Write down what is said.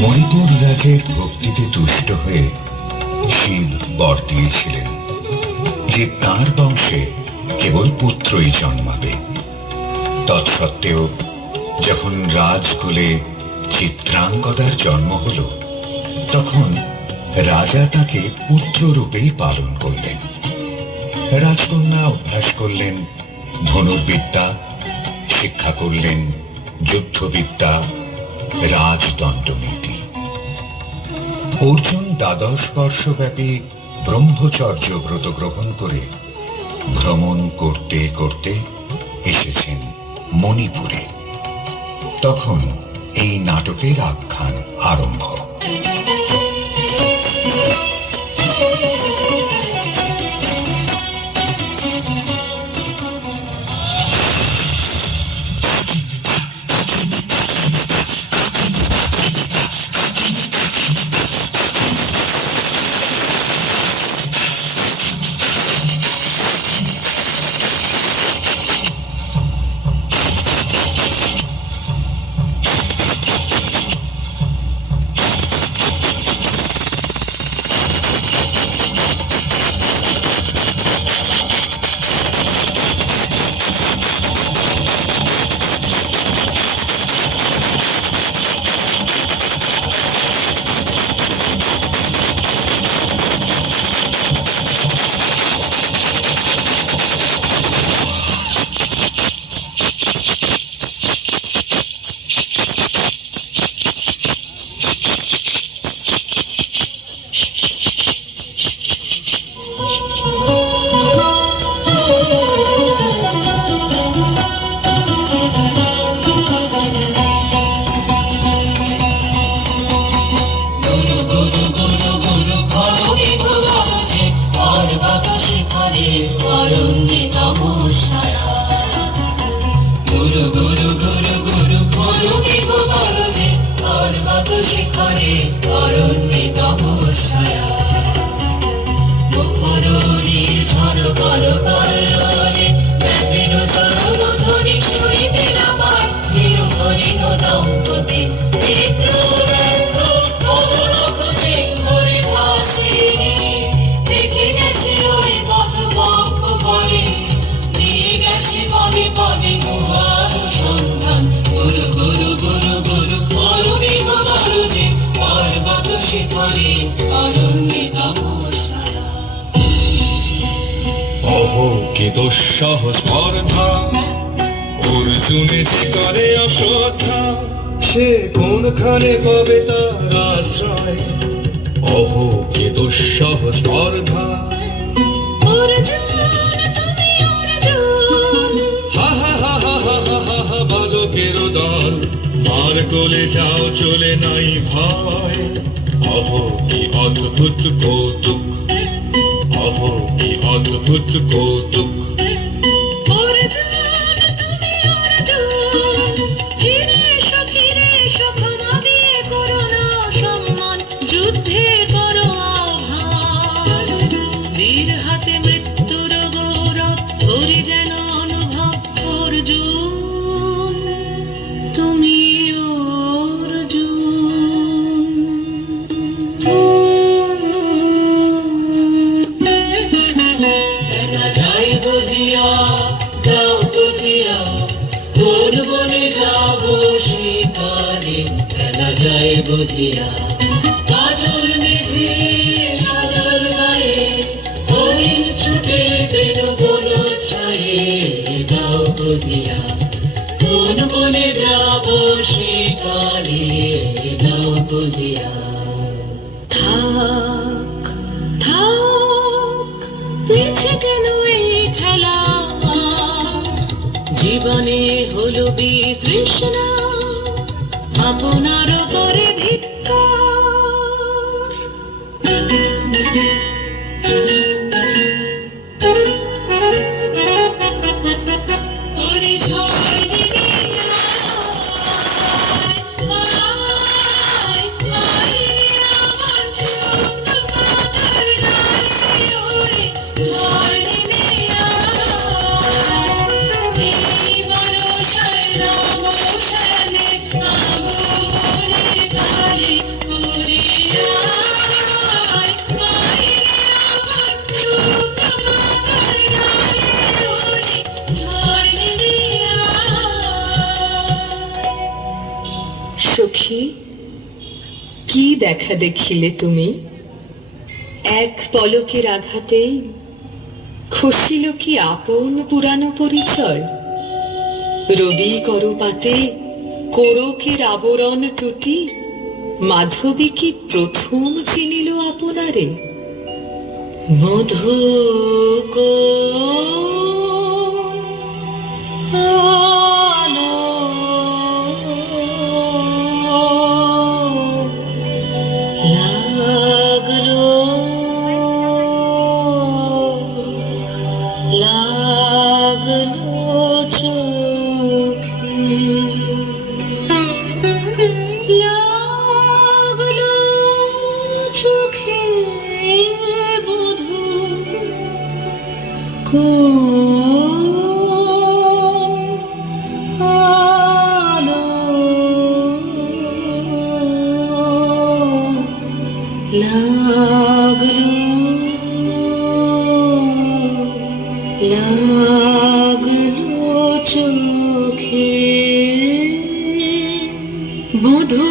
মণিপুর রাজের ভক্তিতে তুষ্ট হয়ে শিব বর দিয়েছিলেন যে তাঁর বংশে কেবল পুত্রই জন্মাবে। তৎসত্ত্বেও যখন রাজকুলে চিত্রাঙ্গদার জন্ম হল, তখন রাজা তাকে পুত্ররূপেই পালন করলেন। রাজকন্যা অভ্যাস করলেন ধনুর্বিদ্যা, শিক্ষা করলেন যুদ্ধবিদ্যা, রাজদণ্ডনীতি। অর্জুন 12 বর্ষব্যাপী ব্রহ্মচর্য ব্রত গ্রহণ করে ভ্রমণ করতে করতে এসেছেন মণিপুরে। তখন এই নাটকের আখ্যান আরম্ভ। দুঃসহ স্পর্ধা অর্জুনে যে করে অশ্রদ্ধা, সে কোনখানে পাবে তার আশ্রয়? অহ কে দুঃসহ স্পর্ধা, হা হা হা হা হা হা হা হা, বালকের দল মার কোলে যাও, চলে নাই ভয়। অহ কি অদ্ভুত কৌতুক, অহ কি অদ্ভুত কৌতুক। জীবনে হলো বিতৃষ্ণা, আপনার করে ধিক্কার। সখী, কি দেখা দেখিলে তুমি? এক পলকের আঘাতেই খসিল কি আপন পুরানো পরিচয়? রবি করপাতে কোরকের আবরণ টুটি মাধবী কি প্রথম চিনিল আপনারে? মধু লাগলো লাগলো চোখে, লাগলো চোখে বধূ আলো লাগলো লাগলো চোখে বধূ